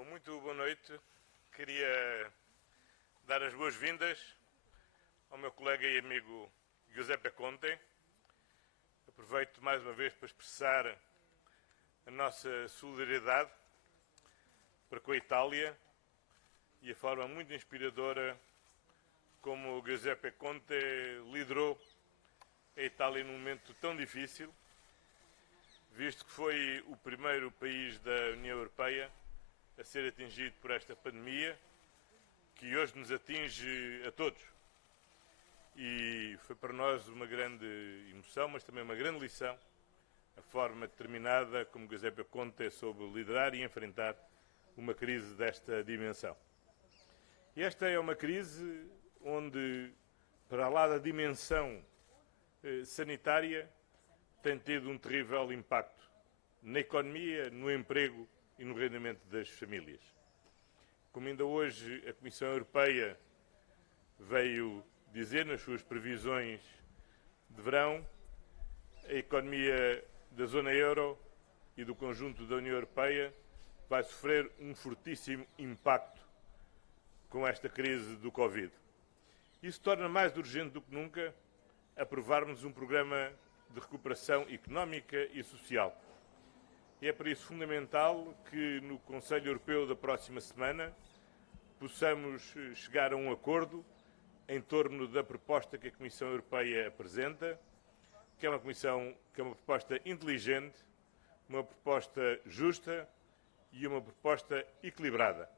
Bom, muito boa noite. Queria dar as boas-vindas ao meu colega e amigo Giuseppe Conte. Aproveito mais uma vez para expressar a nossa solidariedade para com a Itália e a forma muito inspiradora como o Giuseppe Conte liderou a Itália num momento tão difícil, visto que foi o primeiro país da União Europeia a ser atingido por esta pandemia, que hoje nos atinge a todos. E foi para nós uma grande emoção, mas também uma grande lição, a forma determinada como Giuseppe Conte soube liderar e enfrentar uma crise desta dimensão. E esta é uma crise onde, para lá da dimensão sanitária, tem tido um terrível impacto na economia, no emprego e no rendimento das famílias. Como ainda hoje a Comissão Europeia veio dizer nas suas previsões de verão, a economia da zona euro e do conjunto da União Europeia vai sofrer um fortíssimo impacto com esta crise do Covid. Isso torna mais urgente do que nunca aprovarmos um programa de recuperação económica e social. E é por isso fundamental que no Conselho Europeu da próxima semana possamos chegar a um acordo em torno da proposta que a Comissão Europeia apresenta, que é uma proposta inteligente, uma proposta justa e uma proposta equilibrada,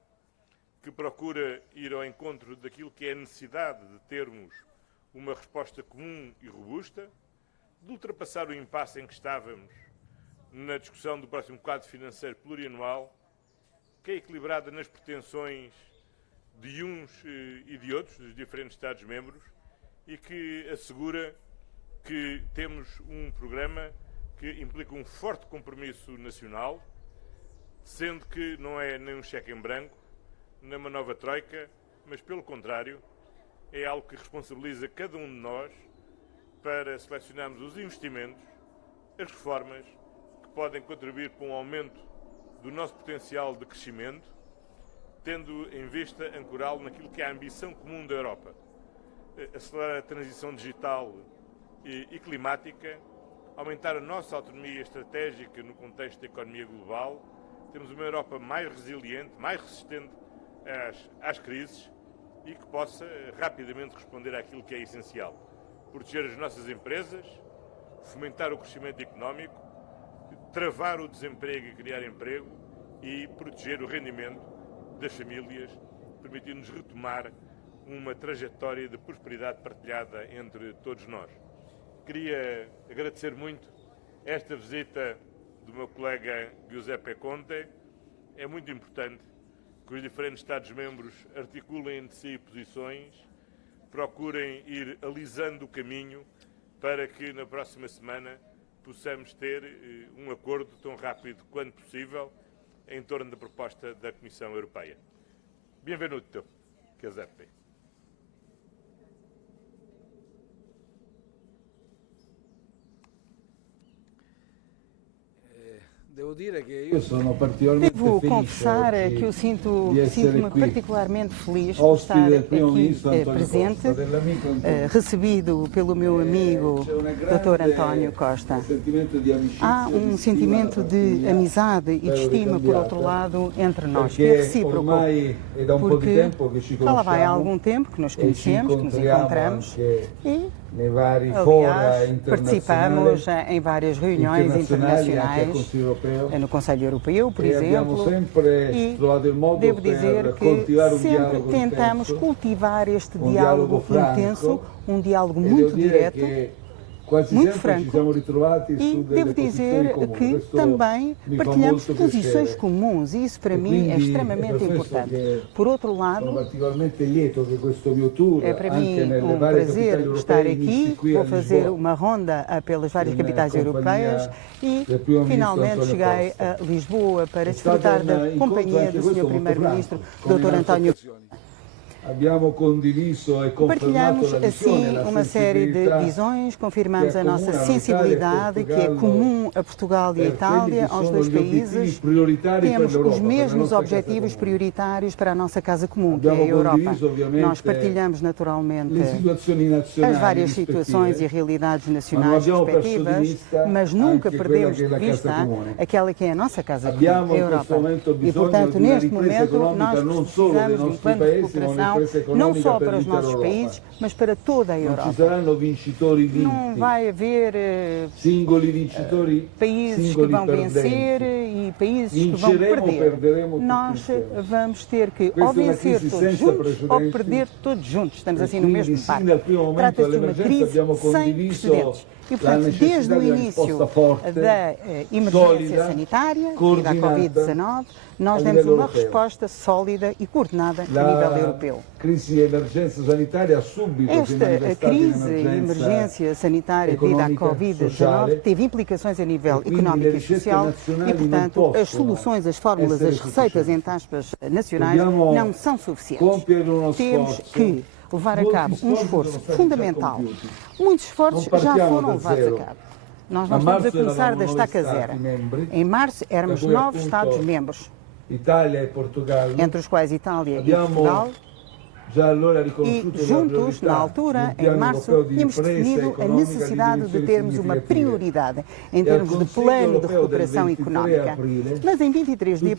que procura ir ao encontro daquilo que é a necessidade de termos uma resposta comum e robusta, de ultrapassar o impasse em que estávamos na discussão do próximo quadro financeiro plurianual, que é equilibrada nas pretensões de uns e de outros, dos diferentes Estados-membros, e que assegura que temos um programa que implica um forte compromisso nacional, sendo que não é nem um cheque em branco, nem uma nova troika, mas, pelo contrário, é algo que responsabiliza cada um de nós para selecionarmos os investimentos, as reformas, que podem contribuir para um aumento do nosso potencial de crescimento, tendo em vista ancorá-lo naquilo que é a ambição comum da Europa. Acelerar a transição digital e climática, aumentar a nossa autonomia estratégica no contexto da economia global, temos uma Europa mais resiliente, mais resistente às crises e que possa rapidamente responder àquilo que é essencial. Proteger as nossas empresas, fomentar o crescimento económico, travar o desemprego e criar emprego e proteger o rendimento das famílias, permitindo-nos retomar uma trajetória de prosperidade partilhada entre todos nós. Queria agradecer muito esta visita do meu colega Giuseppe Conte. É muito importante que os diferentes Estados-membros articulem entre si posições, procurem ir alisando o caminho para que na próxima semana possamos ter um acordo tão rápido quanto possível em torno da proposta da Comissão Europeia. Benvenuto, Giuseppe. Devo confessar que eu sinto-me particularmente feliz por estar aqui presente, recebido pelo meu amigo Dr. António Costa. Há um sentimento de amizade e de estima, por outro lado, entre nós, que é recíproco, porque já lá vai há algum tempo que nos conhecemos, que nos encontramos e, aliás, participamos em várias reuniões internacionais, no Conselho Europeu, por exemplo, e devo dizer que sempre tentamos cultivar este diálogo intenso, um diálogo muito direto, muito franco, e devo dizer que também partilhamos posições comuns e isso para mim é extremamente importante. Por outro lado, é para mim um prazer estar aqui, vou fazer uma ronda pelas várias capitais europeias e finalmente cheguei a Lisboa para desfrutar da companhia do Sr. Primeiro-Ministro, Dr. António. Partilhamos assim uma série de visões, confirmamos a nossa sensibilidade que é comum a Portugal e a Itália, aos dois países. Temos os mesmos objetivos prioritários para a nossa casa comum, que é a Europa. Nós partilhamos naturalmente as várias situações e realidades nacionais respectivas, mas nunca perdemos de vista aquela que é a nossa casa comum, a Europa. E, portanto, neste momento, nós precisamos de um plano de recuperação, não só para os nossos países, mas para toda a Europa. Não vai haver países que vão vencer e países que vão perder. Nós vamos ter que ou vencer todos juntos ou perder todos juntos. Estamos assim no mesmo barco. Trata-se de uma crise sem precedentes. E, portanto, desde o início da emergência sanitária e da Covid-19, nós demos uma resposta sólida e coordenada a nível europeu. Esta crise e emergência sanitária devido à Covid-19 teve implicações a nível económico e social e, portanto, as soluções, as fórmulas, as receitas, entre aspas, nacionais não são suficientes. Temos que levar a cabo um esforço fundamental. Muitos esforços já foram levados a cabo. Nós não estamos a começar da estaca zero. Em março éramos 9 Estados-membros, entre os quais Itália e Portugal. E juntos, na altura, em março, tínhamos definido a necessidade de termos uma prioridade em termos de plano de recuperação económica. Mas em 23 de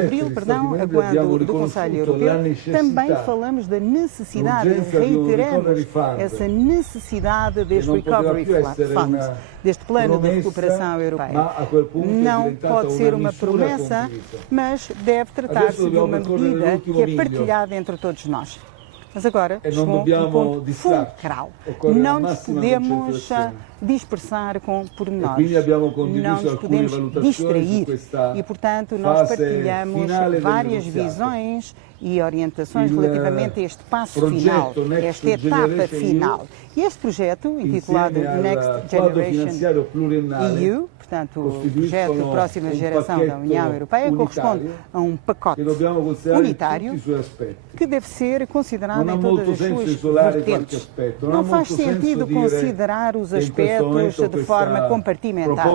abril, quando do Conselho Europeu, também falamos da necessidade, reiteramos essa necessidade deste Recovery Fund, deste plano de recuperação europeia. Não pode ser uma promessa, mas deve tratar-se de uma medida que é partilhada entre todos nós. Mas agora chegou um ponto fulcral. Não nos podemos dispersar com pormenores. Não nos podemos distrair. E, portanto, nós partilhamos várias visões e orientações relativamente a este passo final, a esta etapa final. E este projeto, intitulado Next Generation EU, portanto, o projeto Próxima Geração da União Europeia, corresponde a um pacote unitário que deve ser considerado em todas as suas vertentes. Não faz sentido considerar os aspectos de forma compartimentada.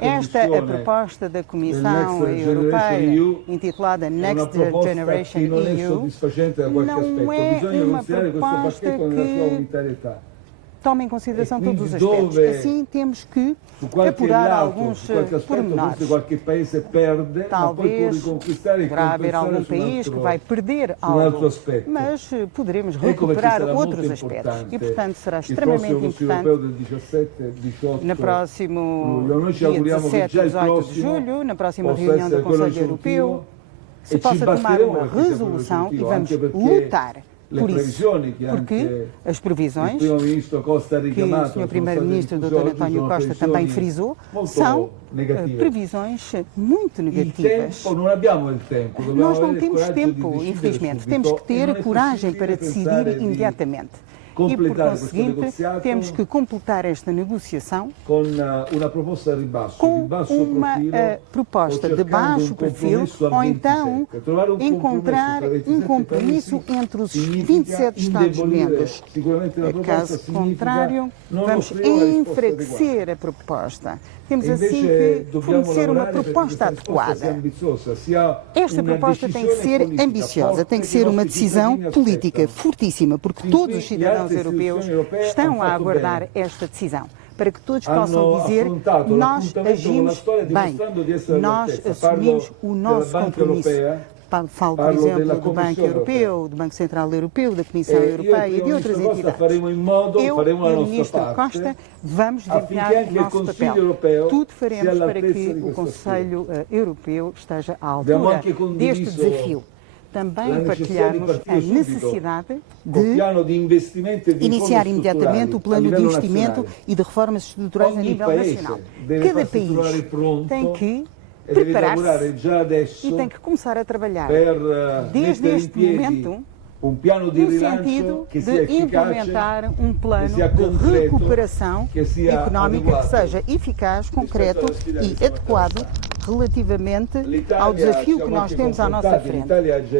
Esta é a proposta da Comissão Europeia, intitulada Next Generation EU, não é uma proposta que toma em consideração todos os aspectos. Assim, temos que apurar alguns pormenores. Talvez poderá haver algum país que vai perder algo, mas poderemos recuperar outros aspectos. E, portanto, será extremamente importante, no próximo dia 17 e 18 de julho, na próxima reunião do Conselho Europeu, se possa tomar uma resolução e vamos lutar por isso, porque as previsões que o Sr. Primeiro-Ministro, Dr. António Costa, também frisou, são previsões muito negativas. Nós não temos tempo, infelizmente. Temos que ter coragem para decidir imediatamente. E, por conseguinte, temos que completar esta negociação com uma proposta de baixo perfil ou então encontrar um compromisso entre os 27 Estados-membros. Caso contrário, vamos enfraquecer a proposta. Temos assim que fornecer uma proposta adequada. Esta proposta tem que ser ambiciosa, tem que ser uma decisão política fortíssima, porque todos os cidadãos europeus estão a aguardar esta decisão, para que todos possam dizer: nós agimos bem, nós assumimos o nosso compromisso. Falo, por exemplo, do Banco Europeu, do Banco Central Europeu, da Comissão Europeia e de outras entidades. Eu e o Ministro Costa vamos desempenhar o nosso papel. Tudo faremos para que o Conselho Europeu esteja à altura deste desafio. Também partilhamos a necessidade de iniciar imediatamente o plano de investimento e de reformas estruturais a nível nacional. Cada país tem que preparar-se e tem que começar a trabalhar desde este momento no sentido de implementar um plano de recuperação económica que seja eficaz, concreto e adequado relativamente ao desafio que nós temos à nossa frente.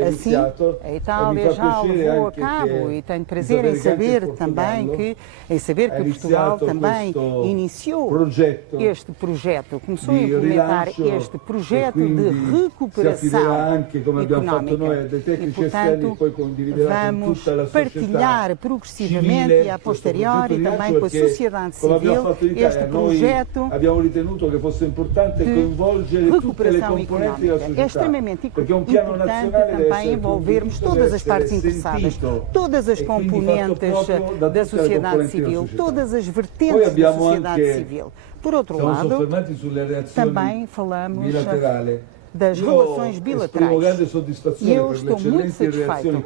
Assim, a Itália já o levou a cabo e tenho prazer em saber também que Portugal também iniciou este projeto, começou a implementar este projeto de recuperação económica e, portanto, vamos partilhar progressivamente e a posteriori também com a sociedade civil este projeto de recuperação económica. É extremamente importante também envolvermos todas as partes interessadas, todas as componentes da sociedade civil, todas as vertentes da sociedade civil. Por outro lado, também falamos das relações bilaterais. E eu estou muito satisfeito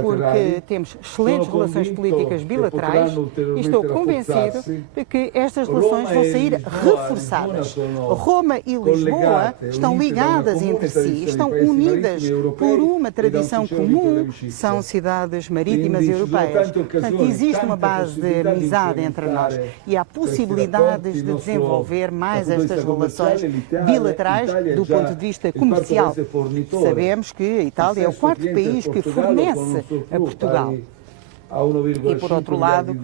porque temos excelentes relações políticas bilaterais e estou convencido de que estas relações vão sair reforçadas. Roma e Lisboa estão ligadas entre si, estão unidas por uma tradição comum, são cidades marítimas europeias. Portanto, existe uma base de amizade entre nós e há possibilidades de desenvolver mais estas relações bilaterais do ponto de vista comercial. Sabemos que a Itália é o quarto país que fornece a Portugal. E, por outro lado,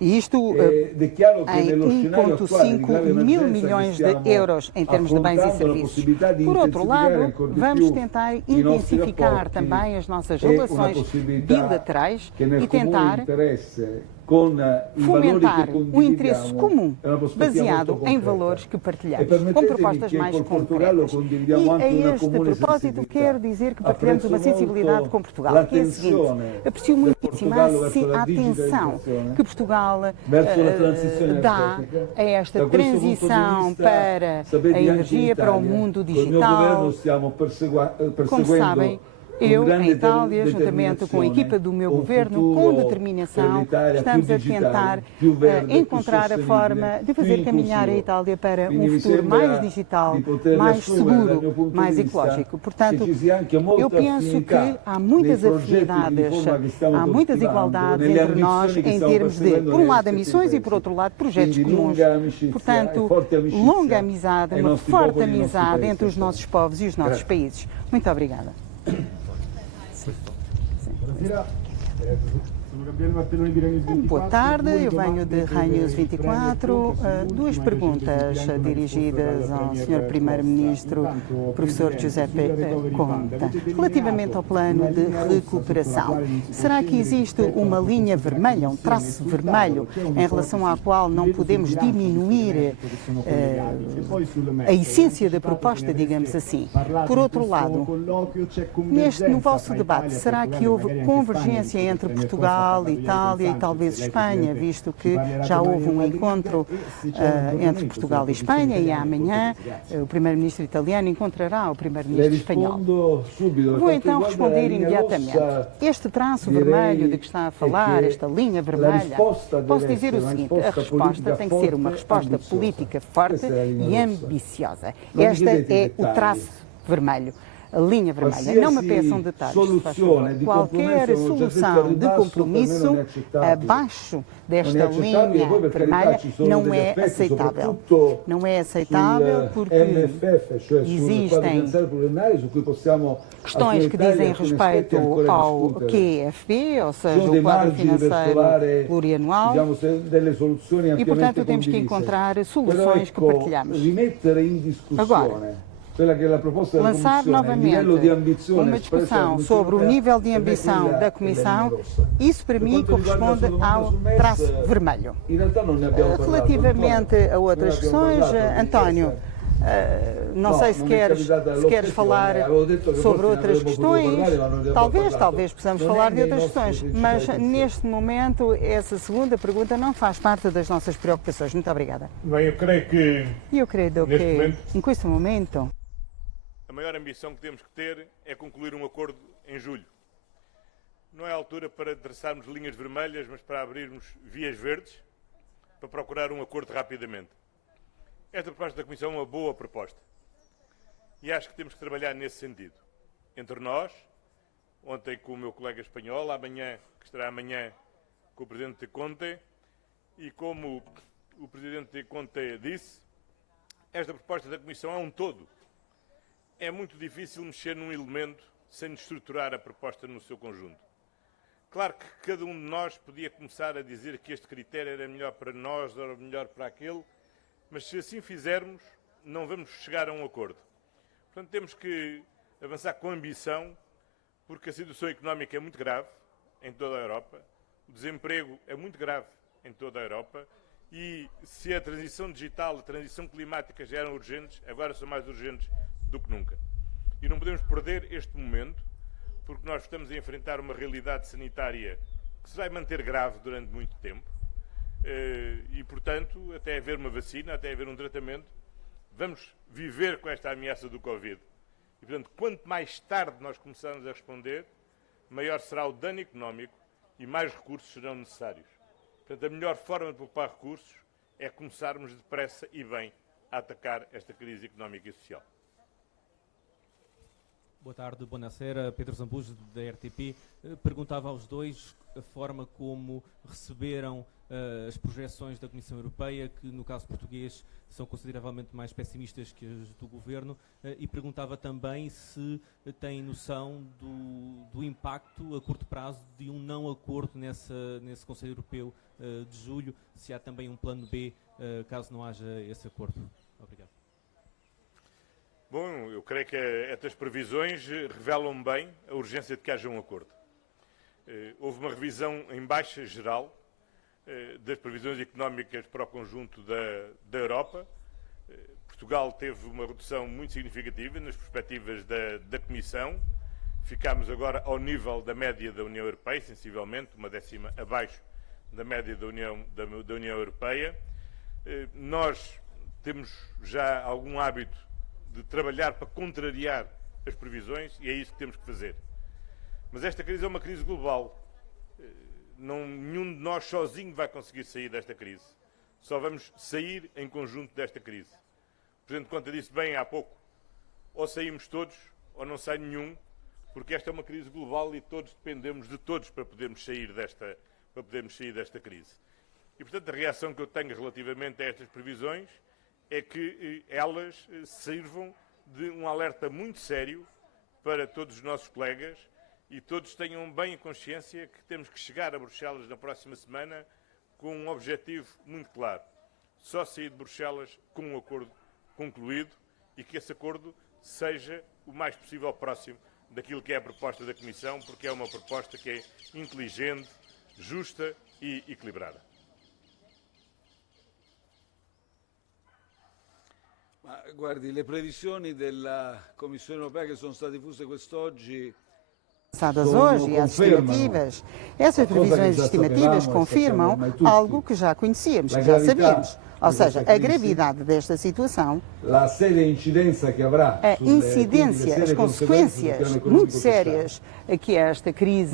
isto em 1,5 mil milhões de euros em termos de bens e serviços. Por outro lado, vamos tentar intensificar também as nossas relações bilaterais e tentar fomentar um interesse comum, baseado em valores que partilhamos, com propostas mais concretas. E a este propósito quero dizer que partilhamos uma sensibilidade com Portugal, que é a seguinte: aprecio muitíssimo a atenção que Portugal dá a esta transição para a energia, para o mundo digital. Como sabem, eu, em Itália, juntamente com a equipa do meu governo, com determinação, estamos a tentar encontrar a forma de fazer caminhar a Itália para um futuro mais digital, mais seguro, mais ecológico. Portanto, eu penso que há muitas afinidades, há muitas igualdades entre nós em termos de, por um lado, ambições e, por outro lado, projetos comuns. Portanto, longa amizade, uma forte amizade entre os nossos povos e os nossos países. Muito obrigada. Boa tarde, eu venho de Rai News 24. Duas perguntas dirigidas ao Sr. Primeiro-Ministro, professor Giuseppe Conte. Relativamente ao plano de recuperação, será que existe uma linha vermelha, um traço vermelho, em relação à qual não podemos diminuir a essência da proposta, digamos assim? Por outro lado, no vosso debate, será que houve convergência entre Portugal, Itália e talvez Espanha, visto que já houve um encontro entre Portugal e Espanha e amanhã o Primeiro-Ministro italiano encontrará o Primeiro-Ministro espanhol? Vou então responder imediatamente. Este traço vermelho de que está a falar, esta linha vermelha, posso dizer o seguinte: a resposta tem que ser uma resposta política forte e ambiciosa. Esta é o traço vermelho. A linha vermelha. Não me peçam detalhes, qualquer solução de compromisso abaixo desta linha vermelha não é aceitável. Não é aceitável porque existem questões que dizem respeito ao QFP, ou seja, o quadro financeiro plurianual, e, portanto, temos que encontrar soluções que partilhamos. Agora, lançar novamente uma discussão sobre o nível de ambição da Comissão, isso para mim corresponde ao traço vermelho. Relativamente a outras questões, António, não sei se queres falar sobre outras questões, talvez possamos falar de outras questões, mas neste momento essa segunda pergunta não faz parte das nossas preocupações. Muito obrigada. Bem, eu creio que em este momento a maior ambição que temos que ter é concluir um acordo em julho. Não é a altura para traçarmos linhas vermelhas, mas para abrirmos vias verdes, para procurar um acordo rapidamente. Esta proposta da Comissão é uma boa proposta. E acho que temos que trabalhar nesse sentido. Entre nós, ontem com o meu colega espanhol, que estará amanhã com o Presidente Conte, e como o Presidente Conte disse, esta proposta da Comissão é um todo. É muito difícil mexer num elemento sem estruturar a proposta no seu conjunto. Claro que cada um de nós podia começar a dizer que este critério era melhor para nós ou melhor para aquele, mas se assim fizermos, não vamos chegar a um acordo. Portanto, temos que avançar com ambição, porque a situação económica é muito grave em toda a Europa, o desemprego é muito grave em toda a Europa e se a transição digital, a transição climática já eram urgentes, agora são mais urgentes do que nunca. E não podemos perder este momento, porque nós estamos a enfrentar uma realidade sanitária que se vai manter grave durante muito tempo e, portanto, até haver uma vacina, até haver um tratamento, vamos viver com esta ameaça do Covid. E, portanto, quanto mais tarde nós começarmos a responder, maior será o dano económico e mais recursos serão necessários. Portanto, a melhor forma de poupar recursos é começarmos depressa e bem a atacar esta crise económica e social. Boa tarde, buonasera. Pedro Zambujo, da RTP. Perguntava aos dois a forma como receberam as projeções da Comissão Europeia, que no caso português são consideravelmente mais pessimistas que as do Governo, e perguntava também se têm noção do impacto a curto prazo de um não acordo nesse Conselho Europeu de julho, se há também um plano B caso não haja esse acordo. Obrigado. Bom, eu creio que estas previsões revelam bem a urgência de que haja um acordo. Houve uma revisão em baixa geral das previsões económicas para o conjunto da Europa. Portugal teve uma redução muito significativa nas perspectivas da Comissão. Ficámos agora ao nível da média da União Europeia, sensivelmente, uma décima abaixo da média da União Europeia. Nós temos já algum hábito de trabalhar para contrariar as previsões e é isso que temos que fazer. Mas esta crise é uma crise global. Nenhum de nós sozinho vai conseguir sair desta crise. Só vamos sair em conjunto desta crise. O Presidente Conte disse bem há pouco, ou saímos todos ou não sai nenhum, porque esta é uma crise global e todos dependemos de todos para podermos sair desta crise. E, portanto, a reação que eu tenho relativamente a estas previsões é que elas sirvam de um alerta muito sério para todos os nossos colegas e todos tenham bem a consciência que temos que chegar a Bruxelas na próxima semana com um objetivo muito claro. Só sair de Bruxelas com um acordo concluído e que esse acordo seja o mais possível próximo daquilo que é a proposta da Comissão, porque é uma proposta que é inteligente, justa e equilibrada. Ma guardi, le previsioni della Commissione Europea che sono state diffuse quest'oggi hoje, as estimativas, essas previsões estimativas confirmam algo que já conhecíamos, que já sabíamos. Ou seja, a gravidade desta situação, a incidência, as consequências muito sérias que esta crise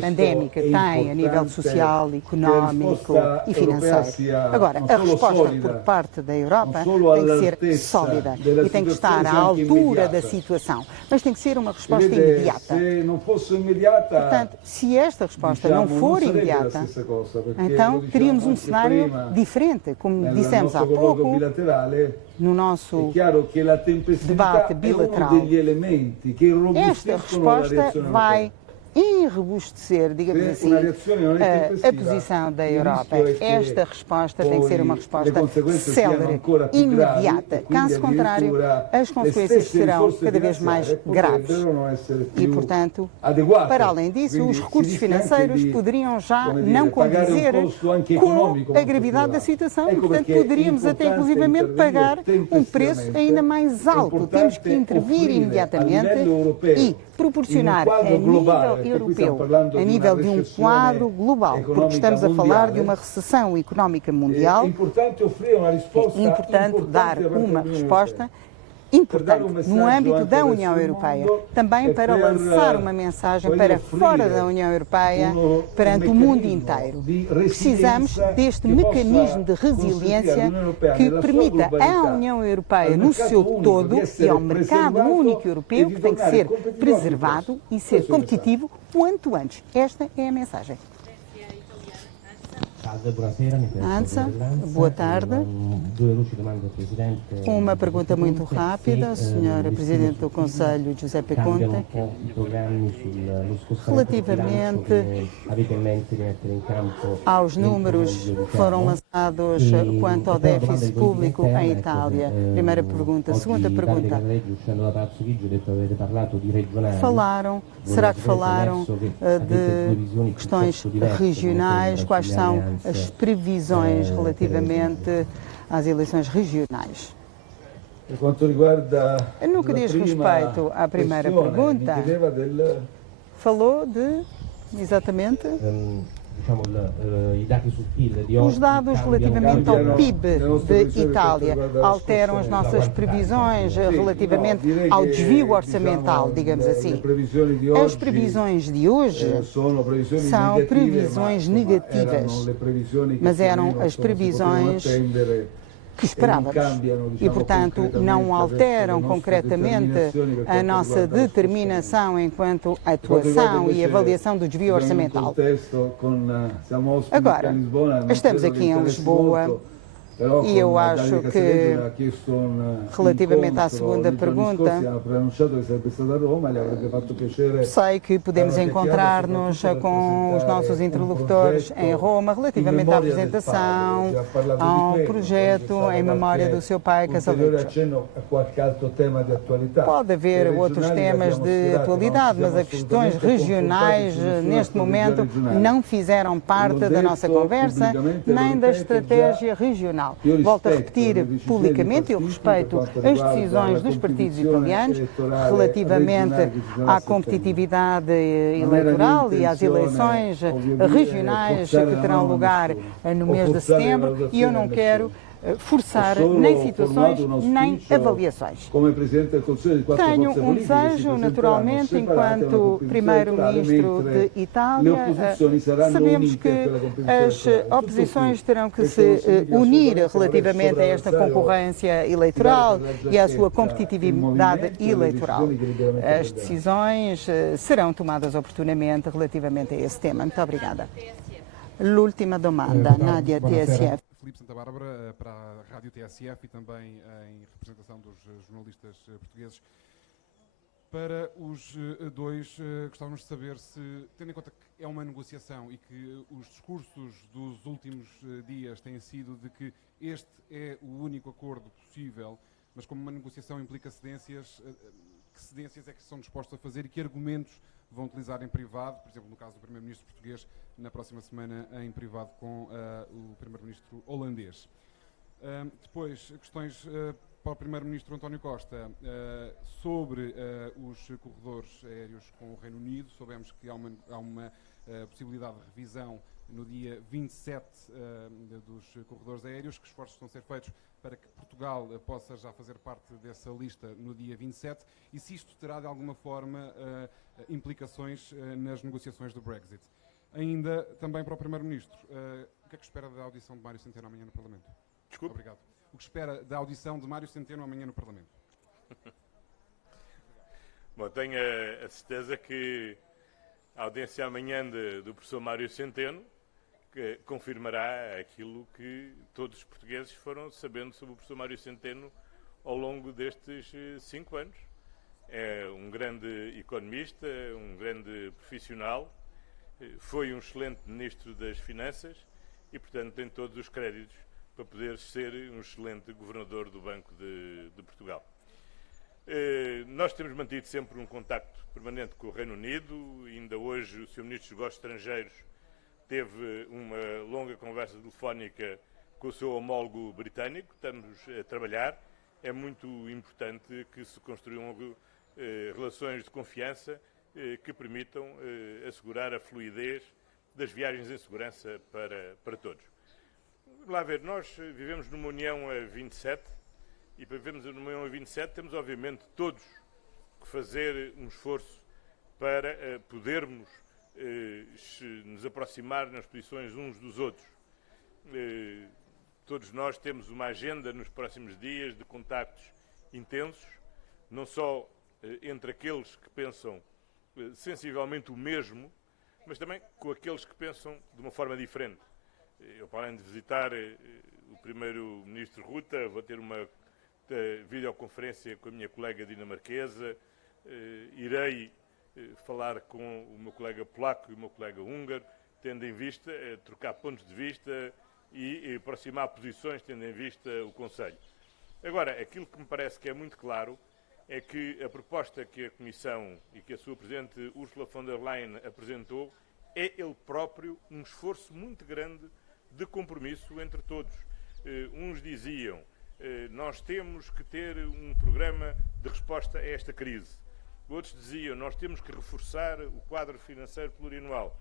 pandémica tem a nível social, económico e financeiro. Agora, a resposta por parte da Europa tem que ser sólida e tem que estar à altura da situação, mas tem que ser uma resposta imediata. Portanto, se esta resposta não for imediata, então teríamos um cenário diferente, como dissemos há pouco, no nosso debate bilateral. Esta resposta vai enrobustecer, digamos assim, a posição da Europa. Esta resposta tem que ser uma resposta célere, imediata. Caso contrário, as consequências serão cada vez mais graves. E, portanto, para além disso, os recursos financeiros poderiam já não condizer com a gravidade da situação e, portanto, poderíamos até, inclusivamente, pagar um preço ainda mais alto. Temos que intervir imediatamente e proporcionar a nível europeu, a nível de um quadro global, porque estamos a falar de uma recessão económica mundial, é importante dar uma resposta importante no âmbito da União Europeia, também para lançar uma mensagem para fora da União Europeia, perante o mundo inteiro. Precisamos deste mecanismo de resiliência que permita à União Europeia no seu todo e ao mercado único europeu, que tem que ser preservado e ser competitivo quanto antes. Esta é a mensagem. ANSA, boa tarde. Uma pergunta muito rápida, Senhora Presidente do Conselho, Giuseppe Conte, relativamente aos números que foram lançados quanto ao déficit público em Itália. Primeira pergunta. Segunda pergunta. Será que falaram de questões regionais? Quais são as previsões relativamente às eleições regionais? No que diz respeito à primeira pergunta, falou de, exatamente, os dados relativamente ao PIB de Itália alteram as nossas previsões relativamente ao desvio orçamental, digamos assim. As previsões de hoje são previsões negativas, mas eram as previsões que esperávamos e, portanto, não alteram concretamente a nossa determinação enquanto atuação e avaliação do desvio orçamental. Agora, estamos aqui em Lisboa e eu acho que, relativamente à segunda pergunta, sei que podemos encontrar-nos com os nossos interlocutores em Roma relativamente à apresentação ao projeto em memória do seu pai Casaluccio. Pode haver outros temas de atualidade, mas as questões regionais, neste momento, não fizeram parte da nossa conversa, nem da estratégia regional. Volto a repetir publicamente, eu respeito as decisões dos partidos italianos relativamente à competitividade eleitoral e às eleições regionais que terão lugar no mês de setembro e eu não quero forçar nem situações nem avaliações. Tenho um desejo, naturalmente, enquanto Primeiro-Ministro de Itália, sabemos que as oposições terão que se unir relativamente a esta concorrência eleitoral e à sua competitividade eleitoral. As decisões serão tomadas oportunamente relativamente a esse tema. Muito obrigada. L'ultima domanda, Nádia, TSF. Filipe Santa Bárbara, para a Rádio TSF e também em representação dos jornalistas portugueses. Para os dois, gostávamos de saber se, tendo em conta que é uma negociação e que os discursos dos últimos dias têm sido de que este é o único acordo possível, mas como uma negociação implica cedências, que cedências é que são dispostos a fazer e que argumentos vão utilizar em privado, por exemplo, no caso do Primeiro-Ministro português, na próxima semana em privado com o Primeiro-Ministro holandês. Depois, questões para o Primeiro-Ministro António Costa sobre os corredores aéreos com o Reino Unido. Soubemos que há uma possibilidade de revisão no dia 27 dos corredores aéreos, que esforços estão a ser feitos para que Portugal possa já fazer parte dessa lista no dia 27 e se isto terá de alguma forma implicações nas negociações do Brexit. Ainda também para o Primeiro-Ministro, o que é que espera da audição de Mário Centeno amanhã no Parlamento? Desculpe? Obrigado. O que espera da audição de Mário Centeno amanhã no Parlamento? Bom, tenho a certeza que a audiência amanhã do professor Mário Centeno que confirmará aquilo que todos os portugueses foram sabendo sobre o professor Mário Centeno ao longo destes 5 anos. É um grande economista, um grande profissional, foi um excelente Ministro das Finanças e, portanto, tem todos os créditos para poder ser um excelente Governador do Banco de Portugal. Nós temos mantido sempre um contacto permanente com o Reino Unido. Ainda hoje o Sr. Ministro dos Negócios Estrangeiros teve uma longa conversa telefónica com o seu homólogo britânico. Estamos a trabalhar. É muito importante que se construam relações de confiança que permitam assegurar a fluidez das viagens em segurança para todos. Lá ver, nós vivemos numa União a 27 e para vivermos numa União a 27 temos obviamente todos que fazer um esforço para podermos nos aproximar nas posições uns dos outros. Todos nós temos uma agenda nos próximos dias de contactos intensos, não só entre aqueles que pensam sensivelmente o mesmo, mas também com aqueles que pensam de uma forma diferente. Eu, para além de visitar o primeiro-ministro Rutte, vou ter uma videoconferência com a minha colega dinamarquesa, irei falar com o meu colega polaco e o meu colega húngaro, tendo em vista trocar pontos de vista e aproximar posições, tendo em vista o Conselho. Agora, aquilo que me parece que é muito claro é que a proposta que a Comissão e que a sua Presidente Ursula von der Leyen apresentou é ele próprio um esforço muito grande de compromisso entre todos. Uns diziam, nós temos que ter um programa de resposta a esta crise. Outros diziam, nós temos que reforçar o quadro financeiro plurianual.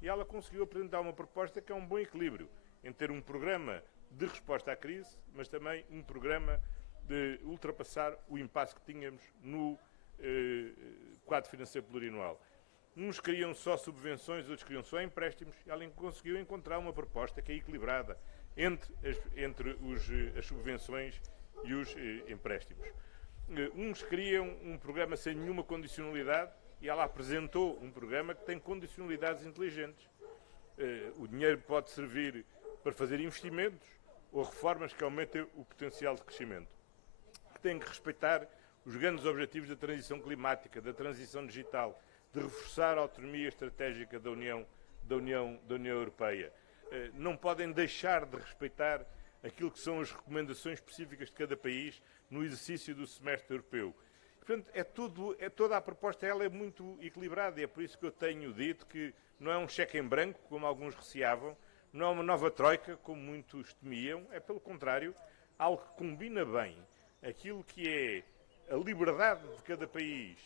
E ela conseguiu apresentar uma proposta que é um bom equilíbrio em ter um programa de resposta à crise, mas também um programa de ultrapassar o impasse que tínhamos no quadro financeiro plurianual. Uns queriam só subvenções, outros queriam só empréstimos. Ela conseguiu encontrar uma proposta que é equilibrada entre as subvenções e os empréstimos. Uns queriam um programa sem nenhuma condicionalidade e ela apresentou um programa que tem condicionalidades inteligentes. O dinheiro pode servir para fazer investimentos ou reformas que aumentem o potencial de crescimento, que têm que respeitar os grandes objetivos da transição climática, da transição digital, de reforçar a autonomia estratégica da União Europeia. Não podem deixar de respeitar aquilo que são as recomendações específicas de cada país no exercício do semestre europeu. Portanto, toda a proposta ela é muito equilibrada e é por isso que eu tenho dito que não é um cheque em branco, como alguns receavam, não é uma nova troika, como muitos temiam, é pelo contrário, algo que combina bem aquilo que é a liberdade de cada país,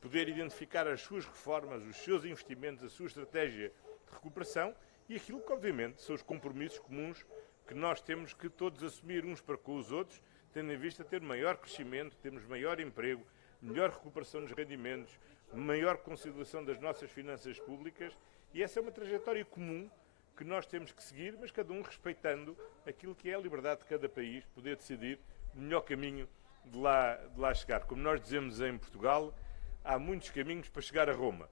poder identificar as suas reformas, os seus investimentos, a sua estratégia de recuperação e aquilo que, obviamente, são os compromissos comuns que nós temos que todos assumir uns para com os outros, tendo em vista ter maior crescimento, termos maior emprego, melhor recuperação dos rendimentos, maior consolidação das nossas finanças públicas, e essa é uma trajetória comum que nós temos que seguir, mas cada um respeitando aquilo que é a liberdade de cada país, poder decidir o melhor caminho de lá chegar. Como nós dizemos em Portugal, há muitos caminhos para chegar a Roma.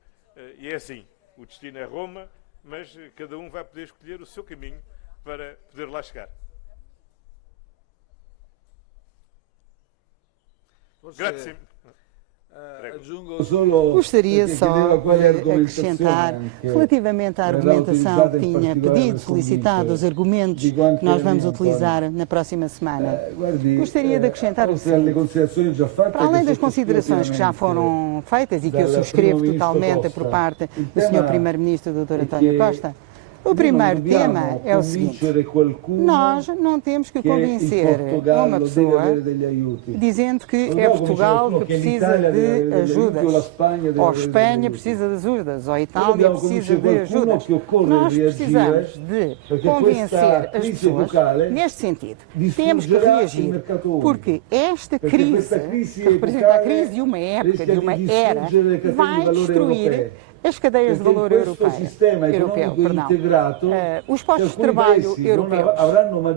E é assim, o destino é Roma, mas cada um vai poder escolher o seu caminho para poder lá chegar. Grazie. Gostaria só de acrescentar, relativamente à argumentação que tinha pedido, solicitado, os argumentos que nós vamos utilizar na próxima semana. Gostaria de acrescentar o seguinte: para além das considerações que já foram feitas e que eu subscrevo totalmente por parte do Sr. Primeiro-Ministro, Dr. António Costa, o primeiro tema é o seguinte: nós não temos que convencer uma pessoa dizendo que é Portugal que precisa de ajudas, ou Espanha precisa de ajudas, ou Itália precisa de ajudas. Nós precisamos de convencer as pessoas neste sentido. Temos que reagir, porque esta crise, que representa a crise de uma época, de uma era, vai destruir as cadeias de valor os postos de trabalho europeus.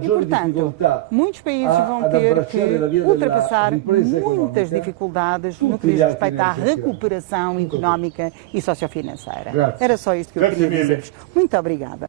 E, portanto, muitos países vão ter que ultrapassar muitas dificuldades no que diz respeito à recuperação económica e sociofinanceira. Era só isto que eu queria dizer-vos. Muito obrigada.